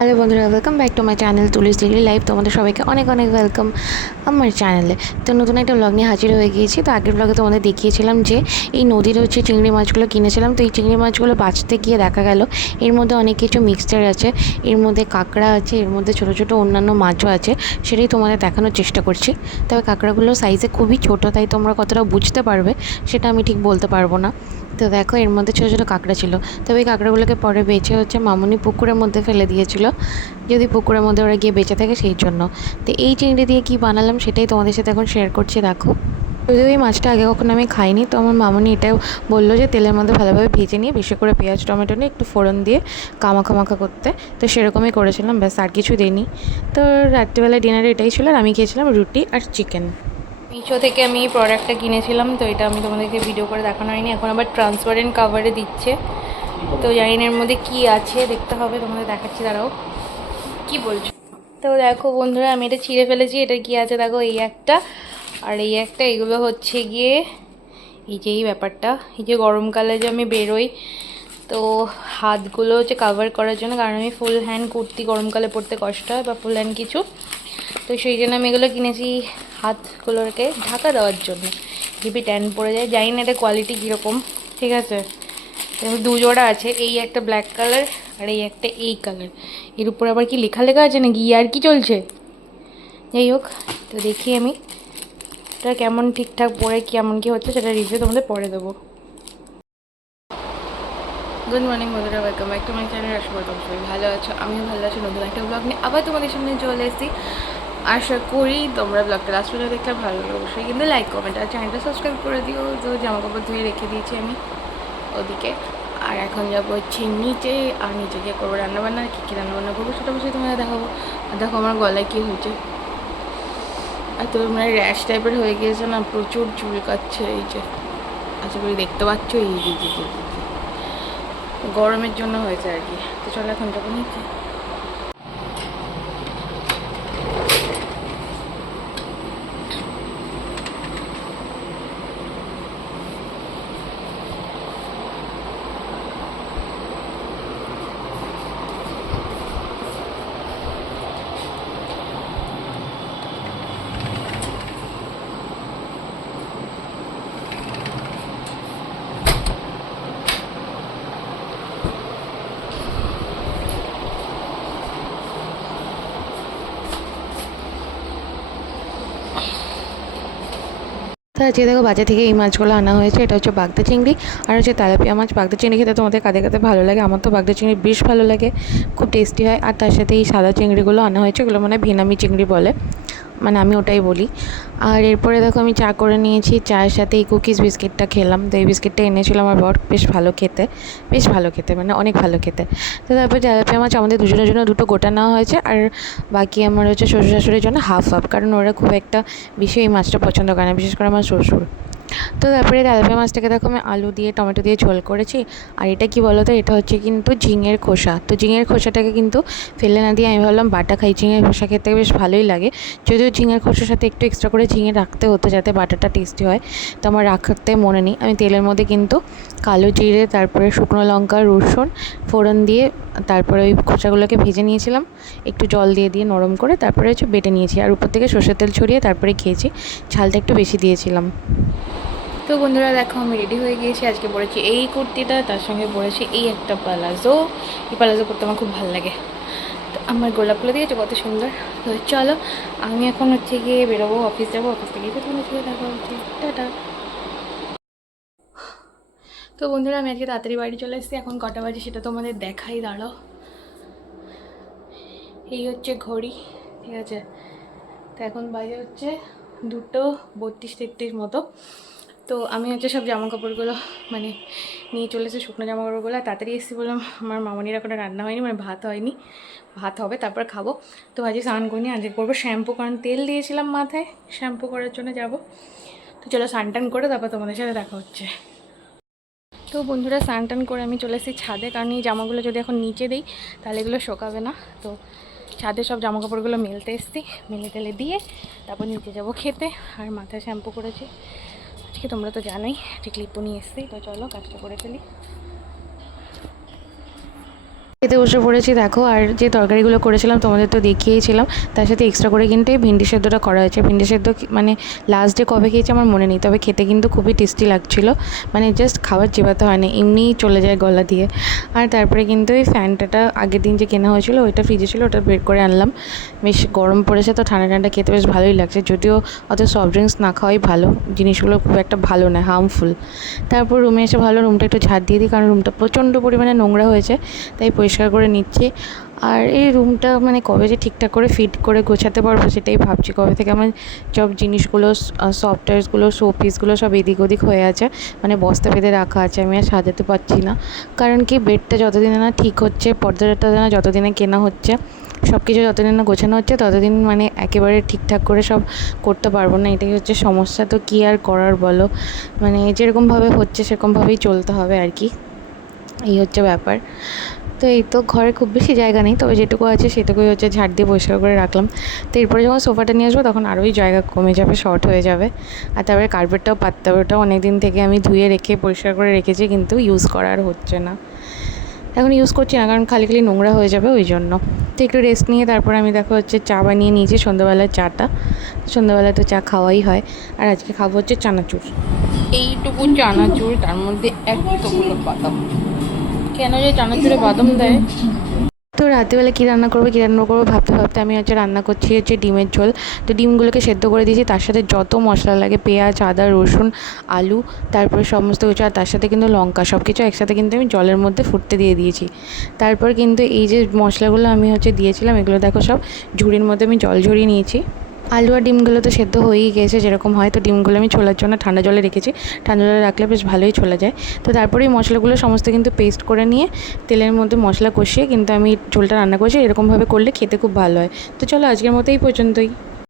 Hello বন্ধুরা, welcome back to my channel Tuli's daily life. তোমাদের সবাইকে অনেক অনেক ওয়েলকাম আমার চ্যানেলে। তো নতুন একটা ব্লগ নিয়ে হাজির হয়ে গিয়েছি। তো আগের ব্লগে তোমাদের দেখিয়েছিলাম যে এই নদীর চিংড়ি মাছগুলো কিনেছিলাম। তো এই চিংড়ি মাছগুলো বাঁচতে গিয়ে দেখা গেল এর মধ্যে অনেক কিছু মিক্সচার আছে, এর মধ্যে কাঁকড়া আছে, এর মধ্যে ছোটো ছোটো অন্যান্য মাছও আছে। সেটাই তোমাদের দেখানোর চেষ্টা করছি। তবে কাঁকড়াগুলো সাইজে খুবই ছোটো, তাই তোমরা কতটা বুঝতে পারবে সেটা আমি ঠিক বলতে পারবো না। তো দেখো এর মধ্যে ছোটো ছোটো কাঁকড়া ছিল। তবে এই কাঁকড়াগুলোকে পরে বেছে মামুনি পুকুরের মধ্যে ফেলে দিয়েছিল, যদি পুকুরের মধ্যে ওরা গিয়ে বেঁচে থাকে সেই জন্য। তো এই চিংড়ি দিয়ে কী বানালাম সেটাই তোমাদের সাথে এখন শেয়ার করছি। দেখো, যদিও এই মাছটা আগে কখনো আমি খাইনি, তো আমার মামুনি এটাও বললো যে তেলের মধ্যে ভালোভাবে ভেজে নিয়ে বেশি করে পেঁয়াজ টমেটো নিয়ে একটু ফোড়ন দিয়ে কামাখা মাখা করতে। তো সেরকমই করেছিলাম, ব্যাস আর কিছু দিইনি। তো রাত্রিবেলা ডিনারে এটাই ছিল, আর আমি খেয়েছিলাম রুটি আর চিকেন। মিশো থেকে আমি এই প্রোডাক্টটা কিনেছিলাম, তো এটা আমি তোমাদেরকে ভিডিও করে দেখানো হয়নি। এখন আবার ট্রান্সপারেন্ট কাভারে দিচ্ছে, তো জানি না এর মধ্যে কী আছে, দেখতে হবে। তোমাদের দেখাচ্ছি, দাঁড়াও। কি বলছো? তো দেখো বন্ধুরা, আমি এটা ছিঁড়ে ফেলেছি। এটা কি আছে দেখো, এই একটা আর এই একটা। এগুলো হচ্ছে গিয়ে এই যে এই ব্যাপারটা, এই যে গরমকালে যে আমি বেরোই, তো হাতগুলো হচ্ছে কাভার করার জন্য, কারণ আমি ফুল হ্যান্ড কুর্তি গরমকালে পরতে কষ্ট হয়, বা ফুল হ্যান্ড কিছু। তো সেই জন্য আমি এগুলো কিনেছি হাতগুলোকে ঢাকা দেওয়ার জন্য, হেভি ট্যান পড়ে যায়। জানি না এটা কোয়ালিটি কীরকম, ঠিক আছে। দু জোড়া আছে, এই একটা ব্ল্যাক কালার আর এই একটা এই কালার। এর উপর আবার কি লেখা লেখা আছে নাকি, আর কি চলছে, যাই হোক। তো দেখি আমি এটা কেমন ঠিকঠাক পরে কেমন কি হচ্ছে সেটা রিভিউ তোমাদের পরে দেবো। গুড মর্নিং বন্ধুরা, welcome back to my channel. আশা করি তোমরা সবাই ভালো আছো, আমিও ভালো আছি। নতুন একটা ব্লগ নিয়ে আবার তোমাদের সামনে চলে এসেছি। আশা করি তোমরা ব্লগটা লাস্ট পর্যন্ত দেখলে ভালো লাগে। অবশ্যই কিন্তু লাইক কমেন্ট আর চ্যানেলটা সাবস্ক্রাইব করে দিও। তো জামা কাপড় ধুয়ে রেখে দিয়েছি আমি ওদিকে, আর এখন যাবো হচ্ছে নিচে। আর নিচে গিয়ে করবো রান্নাবান্না। কী কী রান্নাবান্না করবো সেটা অবশ্যই তোমাদের দেখাবো। আর দেখো আমার গলায় কী হয়েছে, আর তো মানে র্যাশ টাইপের হয়ে গিয়েছে না, প্রচুর চুলকাচ্ছে। এই যে আশা করি দেখতে পাচ্ছ, এই যে গরমের জন্য হয়েছে আর কি। তো চলো এখন যাবো নিচে। তো আজকে দেখো বাজার থেকে এই মাছগুলো আনা হয়েছে। এটা হচ্ছে বাগদা চিংড়ি আর হচ্ছে তেলাপিয়া মাছ। বাগদা চিংড়ি খেতে তোমাদের কাদের কাদের ভালো লাগে, আমার তো বাগদা চিংড়ি বেশ ভালো লাগে, খুব টেস্টি হয়। আর তার সাথে এই সাদা চিংড়িগুলো আনা হয়েছে, এগুলো মানে ভেনামি চিংড়ি বলে, মানে আমি ওটাই বলি। আর এরপরে দেখো আমি চা করে নিয়েছি, চায়ের সাথে এই কুকিজ বিস্কিটটা খেলাম। তো এই বিস্কিটটা এনেছিল আমার বর, বেশ ভালো খেতে, বেশ ভালো খেতে, মানে অনেক ভালো খেতে। তো তারপরে তেলাপিয়া মাছ আমাদের দুজনের জন্য দুটো গোটা নেওয়া হয়েছে, আর বাকি আমার হচ্ছে শ্বশুর শাশুড়ির জন্য হাফ হাফ, কারণ ওরা খুব একটা বেশি এই মাছটা পছন্দ করে না, বিশেষ করে আমার শ্বশুর। তো তারপরে তেলাপিয়া মাছটাকে দেখো আমি আলু দিয়ে টমেটো দিয়ে ঝোল করেছি। আর এটা কি বলো তো, এটা হচ্ছে কিন্তু ঝিঙের খোসা। তো ঝিঙের খোসাটাকে কিন্তু ফেলে না দিয়ে আমি ভাবলাম বাটা খাই, ঝিঙের খোসা খেতে বেশ ভালোই লাগে। যদিও ঝিঙের খোসার সাথে একটু এক্সট্রা করে ঝিঙে রাখতে হতো যাতে বাটাটা টেস্টি হয়, তো আমার রাখতে মনে নেই। আমি তেলের মধ্যে কিন্তু কালো জিরে, তারপরে শুকনো লঙ্কা, রসুন ফোড়ন দিয়ে তারপরে ওই খোসাগুলোকে ভেজে নিয়েছিলাম, একটু জল দিয়ে দিয়ে নরম করে, তারপরে হচ্ছে বেটে নিয়েছি, আর উপর থেকে সর্ষের তেল ছড়িয়ে তারপরে খেয়েছি। ঝালটা একটু বেশি দিয়েছিলাম। তো বন্ধুরা দেখো আমি রেডি হয়ে গিয়েছি। আজকে পরেছি এই কুর্তিটা, তার সঙ্গে পরেছি এই একটা প্লাজো। এই প্লাজো পরতে আমার খুব ভালো লাগে। তো আমার গোলাপগুলো দিয়েছে কত সুন্দর। তো চলো আমি এখন হচ্ছে গিয়ে বেরোবো, অফিস যাবো। অফিস থেকে গিয়ে তোমার সাথে দেখা হচ্ছে, টাটা। তো বন্ধুরা আমি আজকে তাড়াতাড়ি বাড়ি চলে এসেছি। এখন কটা বাজে সেটা তোমাদের দেখাই, দাঁড়াও। এই হচ্ছে ঘড়ি, ঠিক আছে। তো এখন বাজে হচ্ছে 2:32-33 মতো। তো আমি হচ্ছে সব জামা কাপড়গুলো মানে নিয়ে চলে এসেছি, শুকনো জামা কাপড়গুলো। তাড়াতাড়ি এসেছি বললাম, আমার মামনির এখন রান্না হয়নি, মানে ভাত হয়নি, ভাত হবে তারপর খাবো। তো আজকে স্নান করিনি, আজকে করবো শ্যাম্পু, কারণ তেল দিয়েছিলাম মাথায়, শ্যাম্পু করার জন্য যাব। তো চলো স্নান টান করে তারপর তোমাদের সাথে দেখা হচ্ছে। তো বন্ধুরা স্নান টান করে আমি চলে এসেছি ছাদে, কারণ এই জামাগুলো যদি এখন নিচে দিই তাহলে এগুলো শোকাবে না। তো ছাদে সব জামা কাপড়গুলো মেলতে এসেছি, মেলে টেলে দিয়ে তারপর নিচে যাব খেতে। আর মাথায় শ্যাম্পু করেছি আজকে, তোমরা তো জানোই, যে ক্লিপও নিয়ে এসেছি। তো চলো কাজটা করে ফেলি। খেতে বসে পড়েছি দেখো। আর যে তরকারিগুলো করেছিলাম তোমাদের তো দেখিয়েছিলাম, তার সাথে এক্সট্রা করে কিন্তু এই ভিন্ডি সেদ্ধটা করা হয়েছে। ভিন্ডি সেদ্ধ মানে লাস্ট ডে কবে খেয়েছি আমার মনে নেই, তবে খেতে কিন্তু খুবই টেস্টি লাগছিলো। মানে জাস্ট খাবার চেবাতে হয় না, এমনিই চলে যায় গলা দিয়ে। আর তারপরে কিন্তু এই ফ্যানটাটা আগের দিন যে কেনা হয়েছিল ওইটা ফ্রিজে ছিল, ওটা বের করে আনলাম। বেশ গরম পড়েছে তো ঠান্ডা ঠান্ডা খেতে বেশ ভালোই লাগছে, যদিও অত সফট ড্রিঙ্কস না খাওয়াই ভালো, জিনিসগুলো খুব একটা ভালো না, হার্মফুল। তারপর রুমে এসে ভালো রুমটা একটু ঝাড় দিয়ে দিই, কারণ রুমটা প্রচণ্ড পরিমাণে নোংরা হয়েছে, তাই পরিষ্কার করে নিচ্ছি। আর এই রুমটা মানে কবে যে ঠিকঠাক করে ফিট করে গোছাতে পারবো সেটাই ভাবছি। কবে থেকে আমার সব জিনিসগুলো, সফটওয়্যারসগুলো, শোপিসগুলো সব এদিক ওদিক হয়ে আছে, মানে বস্তা বেঁধে রাখা আছে, আমি আর সাজাতে পারছি না। কারণ কি বেডটা যতদিনে না ঠিক হচ্ছে, পর্দাটা না যতদিনে কেনা হচ্ছে, সব কিছু যতদিন না গোছানো হচ্ছে ততদিন মানে একেবারে ঠিকঠাক করে সব করতে পারবো না, এটাই হচ্ছে সমস্যা। তো কী আর করার বলো, মানে যেরকমভাবে হচ্ছে সেরকমভাবেই চলতে হবে আর কি, এই হচ্ছে ব্যাপার। তো এই তো ঘরে খুব বেশি জায়গা নেই, তবে যেটুকু আছে সেটুকুই হচ্ছে ঝাড় দিয়ে পরিষ্কার করে রাখলাম। তো এরপরে যখন সোফাটা নিয়ে আসবো তখন আরোই জায়গা কমে যাবে, শর্ট হয়ে যাবে। আর তারপরে কার্পেটটাও পাততে হবে, ওটাও অনেক দিন থেকে আমি ধুয়ে রেখে পরিষ্কার করে রেখেছি, কিন্তু ইউজ করা আর হচ্ছে না, এখন ইউজ করছি না, কারণ খালি খালি নোংরা হয়ে যাবে ওই জন্য। তো একটু রেস্ট নিয়ে তারপর আমি দেখো হচ্ছে চা বানিয়ে নিয়েছি, সন্ধ্যাবেলার চাটা। সন্ধ্যাবেলায় তো চা খাওয়াই হয়, আর আজকে খাবো হচ্ছে চানাচুর। এইটুকু চানাচুর, তার মধ্যে এতগুলো বাদাম। কেন যে চানাচুরে বাদাম দেয়। তো রাত্রিবেলা কী রান্না করবো ভাবতে ভাবতে আমি হচ্ছে রান্না করছি হচ্ছে ডিমের ঝোল। তো ডিমগুলোকে সেদ্ধ করে দিয়েছি, তার সাথে যত মশলা লাগে পেঁয়াজ, আদা, রসুন, আলু, তারপরে সমস্ত কিছু, আর তার সাথে কিন্তু লঙ্কা, সব কিছু একসাথে কিন্তু আমি জলের মধ্যে ফুটতে দিয়ে দিয়েছি। তারপর কিন্তু এই যে মশলাগুলো আমি হচ্ছে দিয়েছিলাম, এগুলো দেখো সব ঝুড়ির মধ্যে আমি জল ঝরিয়ে নিয়েছি। আলু আর ডিমগুলো তো সেদ্ধ হয়েই গেছে যেরকম হয়। তো ডিমগুলো আমি ছোলার জন্য ঠান্ডা জলে রেখেছি, ঠান্ডা জলে রাখলে বেশ ভালোই ছোলা যায়। তো তারপরে এই মশলাগুলো সমস্ত কিন্তু পেস্ট করে নিয়ে তেলের মধ্যে মশলা কষিয়ে কিন্তু আমি ঝোলটা রান্না করছি, এরকমভাবে করলে খেতে খুব ভালো হয়। তো চলো আজকের মতো এই পর্যন্তই।